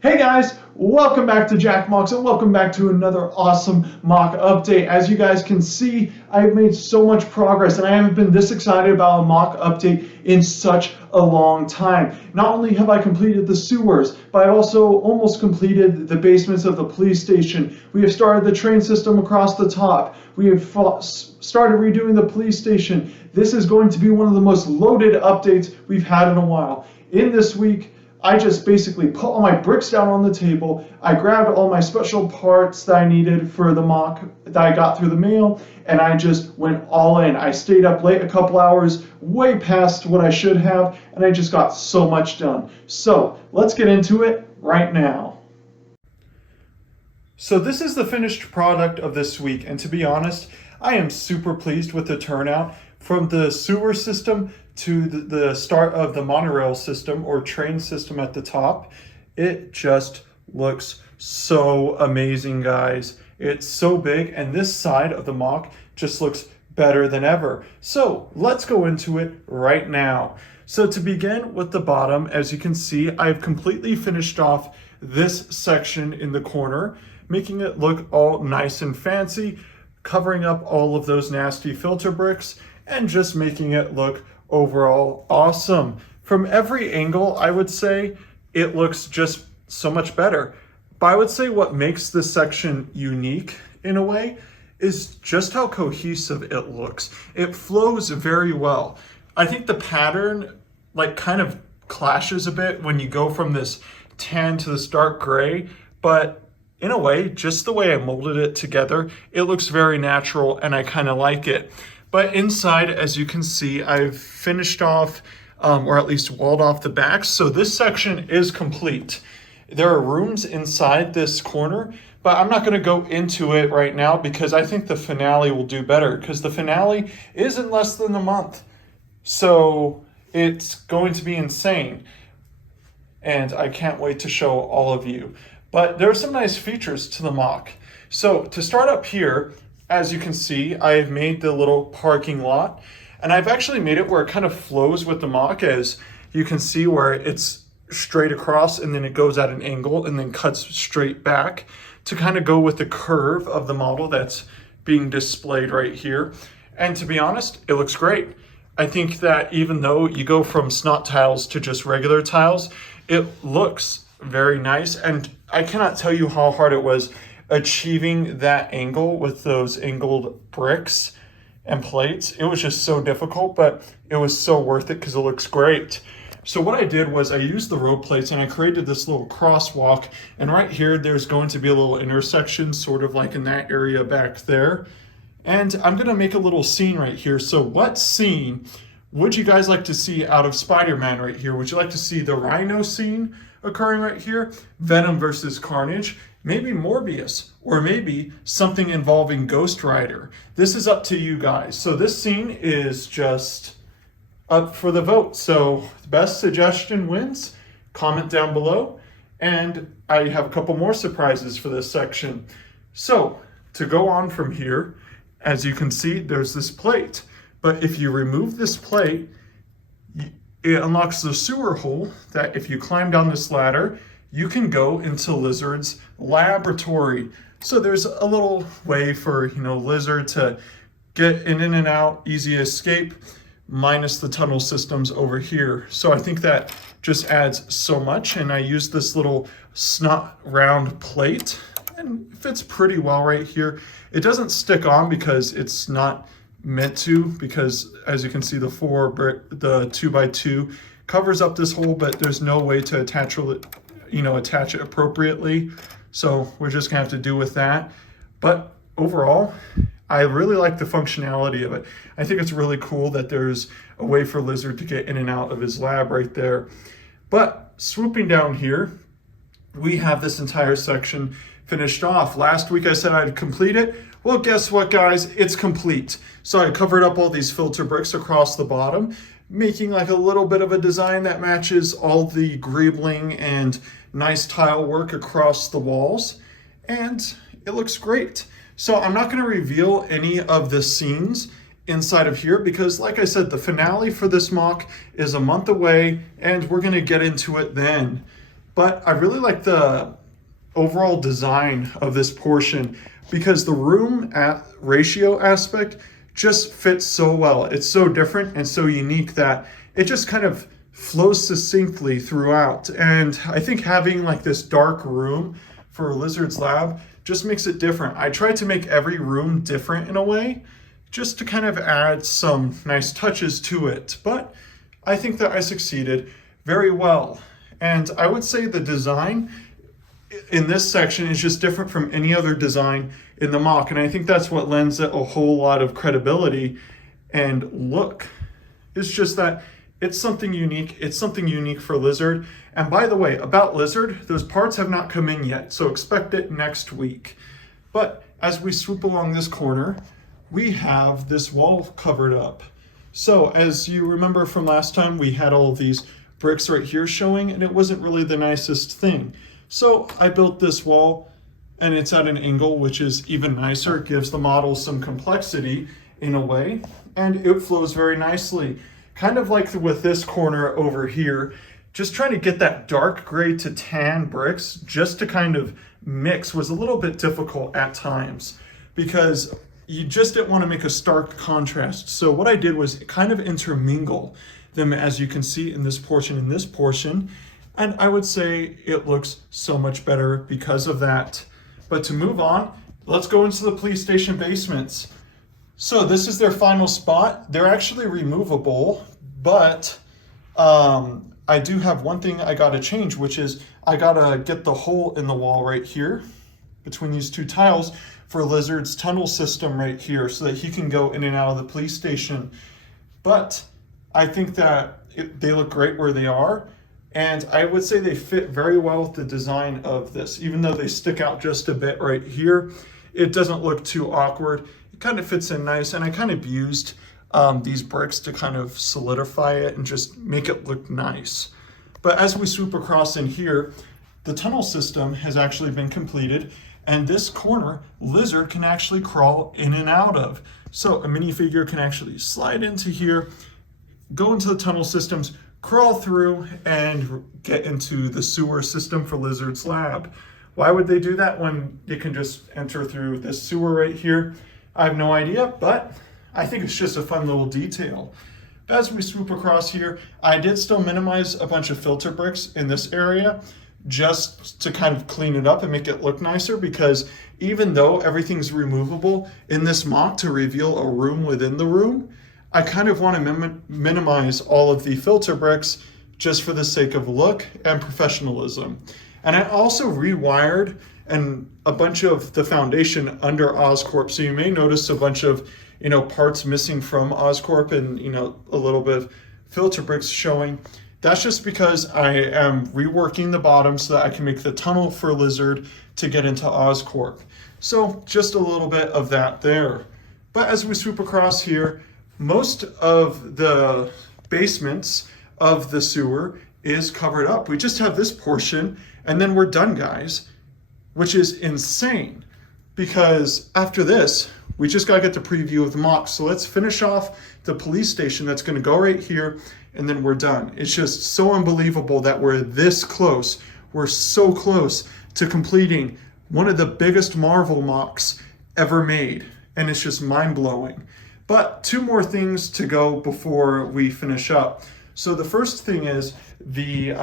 Hey guys, welcome back to Jack Mocks and welcome back to another awesome mock update. As you guys can see, I've made so much progress and I haven't been this excited about a mock update in such a long time. Not only have I completed the sewers, but I've also almost completed the basements of the police station. We have started the train system across the top. We have started redoing the police station. This is going to be one of the most loaded updates we've had in a while. In this week, I just basically put all my bricks down on the table. I grabbed all my special parts that I needed for the mock that I got through the mail, and I just went all in. I stayed up late a couple hours, way past what I should have, and I just got so much done. So let's get into it right now. So this is the finished product of this week, and to be honest, I am super pleased with the turnout. From the sewer system to the start of the monorail system or train system at the top, it just looks so amazing, guys. It's so big, and this side of the mock just looks better than ever. So let's go into it right now. So to begin with the bottom, as you can see, I've completely finished off this section in the corner, making it look all nice and fancy, covering up all of those nasty filter bricks, and just making it look overall awesome. From every angle, I would say it looks just so much better. But I would say what makes this section unique in a way is just how cohesive it looks. It flows very well. I think the pattern kind of clashes a bit when you go from this tan to this dark gray, but in a way, just the way I molded it together, it looks very natural and I kind of like it. But inside, as you can see, I've finished off, or at least walled off the backs. So this section is complete. There are rooms inside this corner, but I'm not going to go into it right now because I think the finale will do better, because the finale is in less than a month. So it's going to be insane. And I can't wait to show all of you. But there are some nice features to the mock. So to start up here, as you can see, I've made the little parking lot, and I've actually made it where it kind of flows with the mock, as you can see, where it's straight across and then it goes at an angle and then cuts straight back to kind of go with the curve of the model that's being displayed right here. And to be honest, it looks great. I think that even though you go from snot tiles to just regular tiles, it looks very nice, and I cannot tell you how hard it was achieving that angle with those angled bricks and plates. It was just so difficult, but it was so worth it because it looks great. So what I did was I used the road plates and I created this little crosswalk, and right here there's going to be a little intersection, sort of like in that area back there. And I'm gonna make a little scene right here. So what scene would you guys like to see out of Spider-Man right here? Would you like to see the Rhino scene occurring right here? Venom versus Carnage? Maybe Morbius, or maybe something involving Ghost Rider. This is up to you guys. So this scene is just up for the vote. So the best suggestion wins. Comment down below. And I have a couple more surprises for this section. So to go on from here, as you can see, there's this plate. But if you remove this plate, it unlocks the sewer hole that if you climb down this ladder, you can go into Lizard's laboratory. So there's a little way for, Lizard to get in and out, easy escape, minus the tunnel systems over here. So I think that just adds so much, and I use this little snot round plate, and it fits pretty well right here. It doesn't stick on because it's not meant to, because as you can see, the 2x2 covers up this hole, but there's no way to attach it appropriately. So we're just gonna have to do with that. But overall, I really like the functionality of it. I think it's really cool that there's a way for Lizard to get in and out of his lab right there. But swooping down here, we have this entire section finished off. Last week I said I'd complete it. Well, guess what, guys? It's complete. So I covered up all these filter bricks across the bottom, making like a little bit of a design that matches all the greebling and nice tile work across the walls, and it looks great. So I'm not going to reveal any of the scenes inside of here because, like I said, the finale for this mock is a month away and we're going to get into it then. but I really like the overall design of this portion because the room ratio aspect just fits so well. It's so different and so unique that it just kind of flows succinctly throughout. And I think having like this dark room for Lizard's lab just makes it different. I tried to make every room different in a way, just to kind of add some nice touches to it. But I think that I succeeded very well. And I would say the design in this section is just different from any other design in the mock. And I think that's what lends it a whole lot of credibility and look. It's just that it's something unique. It's something unique for Lizard. And by the way, about Lizard, those parts have not come in yet, so expect it next week. But as we swoop along this corner, we have this wall covered up. So as you remember from last time, we had all of these bricks right here showing, and it wasn't really the nicest thing. So I built this wall, and it's at an angle, which is even nicer. It gives the model some complexity in a way, and it flows very nicely. Kind of like with this corner over here, just trying to get that dark gray to tan bricks just to kind of mix was a little bit difficult at times because you just didn't want to make a stark contrast. So what I did was kind of intermingle them, as you can see in this portion and this portion. And I would say it looks so much better because of that. But to move on, let's go into the police station basements. So this is their final spot. They're actually removable, but I do have one thing I gotta change, which is I gotta get the hole in the wall right here between these two tiles for Lizard's tunnel system right here so that he can go in and out of the police station. But I think that they look great where they are. And I would say they fit very well with the design of this. Even though they stick out just a bit right here, it doesn't look too awkward. It kind of fits in nice. And I kind of used these bricks to kind of solidify it and just make it look nice. But as we swoop across in here, the tunnel system has actually been completed. And this corner, Lizard can actually crawl in and out of. So a minifigure can actually slide into here, go into the tunnel systems, crawl through, and get into the sewer system for Lizard's lab. Why would they do that when you can just enter through this sewer right here? I have no idea, but I think it's just a fun little detail. As we swoop across here, I did still minimize a bunch of filter bricks in this area just to kind of clean it up and make it look nicer, because even though everything's removable in this mock to reveal a room within the room, I kind of want to minimize all of the filter bricks just for the sake of look and professionalism. And I also rewired a bunch of the foundation under Oscorp. So you may notice a bunch of, parts missing from Oscorp and, a little bit of filter bricks showing. That's just because I am reworking the bottom so that I can make the tunnel for Lizard to get into Oscorp. So just a little bit of that there. But as we swoop across here, most of the basements of the sewer is covered up. We just have this portion and then we're done, guys, which is insane because after this, we just gotta get the preview of the mock. So let's finish off the police station that's gonna go right here and then we're done. It's just so unbelievable that we're this close. We're so close to completing one of the biggest Marvel mocks ever made. And it's just mind-blowing. But two more things to go before we finish up. So the first thing is the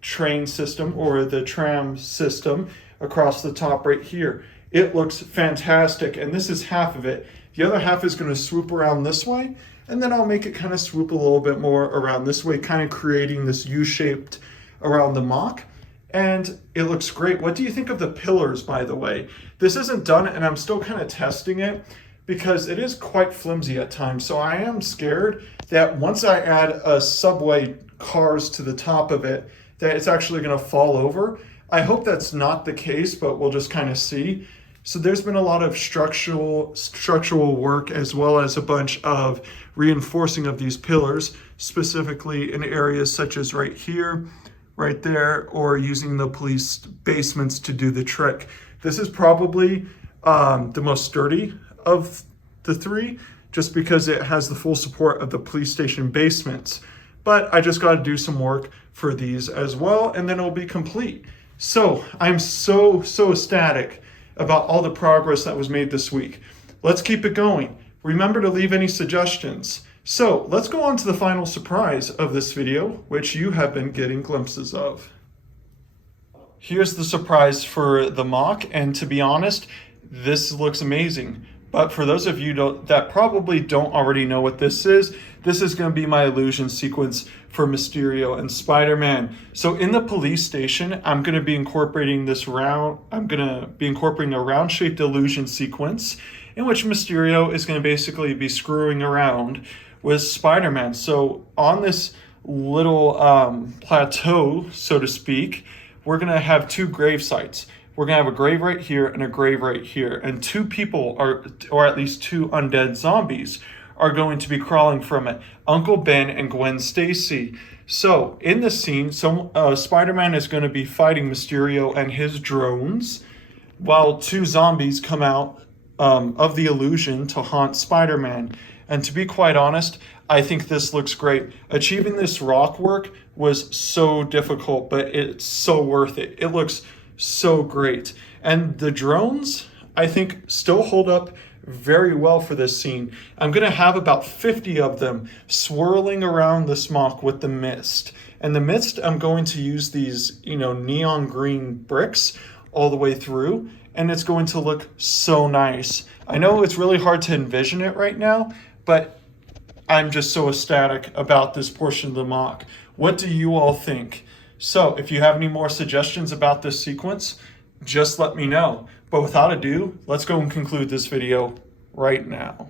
train system or the tram system across the top right here. It looks fantastic, and this is half of it. The other half is going to swoop around this way, and then I'll make it kind of swoop a little bit more around this way, kind of creating this U-shaped around the mock. And it looks great. What do you think of the pillars, by the way? This isn't done, and I'm still kind of testing it, because it is quite flimsy at times. So I am scared that once I add a subway cars to the top of it, that it's actually gonna fall over. I hope that's not the case, but we'll just kind of see. So there's been a lot of structural work as well as a bunch of reinforcing of these pillars, specifically in areas such as right here, right there, or using the police basements to do the trick. This is probably the most sturdy of the three, just because it has the full support of the police station basements. but I just got to do some work for these as well, and then it'll be complete. So I'm so ecstatic about all the progress that was made this week. Let's keep it going. Remember to leave any suggestions. So let's go on to the final surprise of this video, which you have been getting glimpses of. Here's the surprise for the mock, and to be honest, this looks amazing. But for those of you that probably don't already know what this is going to be my illusion sequence for Mysterio and Spider-Man. So in the police station, I'm going to be incorporating a round-shaped illusion sequence in which Mysterio is going to basically be screwing around with Spider-Man. So on this little plateau, so to speak, we're going to have two grave sites. We're going to have a grave right here and a grave right here. And two people, or at least two undead zombies, are going to be crawling from it. Uncle Ben and Gwen Stacy. So in this scene, Spider-Man is going to be fighting Mysterio and his drones, while two zombies come out of the illusion to haunt Spider-Man. And to be quite honest, I think this looks great. Achieving this rock work was so difficult, but it's so worth it. It looks so great. And the drones, I think, still hold up very well for this scene. I'm going to have about 50 of them swirling around the smock with the mist. And the mist, I'm going to use these, neon green bricks all the way through, and it's going to look so nice. I know it's really hard to envision it right now, but I'm just so ecstatic about this portion of the mock. What do you all think? So if you have any more suggestions about this sequence, just let me know. But without ado, let's go and conclude this video right now.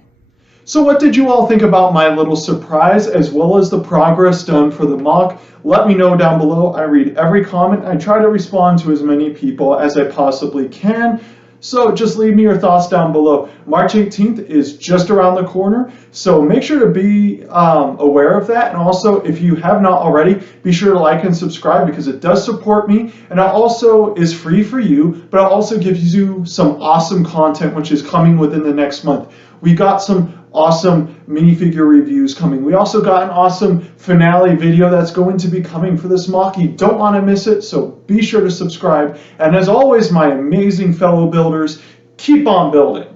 So what did you all think about my little surprise, as well as the progress done for the mock? Let me know down below. I read every comment. I try to respond to as many people as I possibly can. So just leave me your thoughts down below. March 18th is just around the corner, so make sure to be aware of that. And also, if you have not already, be sure to like and subscribe, because it does support me, and it also is free for you, but it also gives you some awesome content which is coming within the next month. We got some awesome minifigure reviews coming. We also got an awesome finale video that's going to be coming for this mock. You don't want to miss it, so be sure to subscribe. And as always, my amazing fellow builders, keep on building.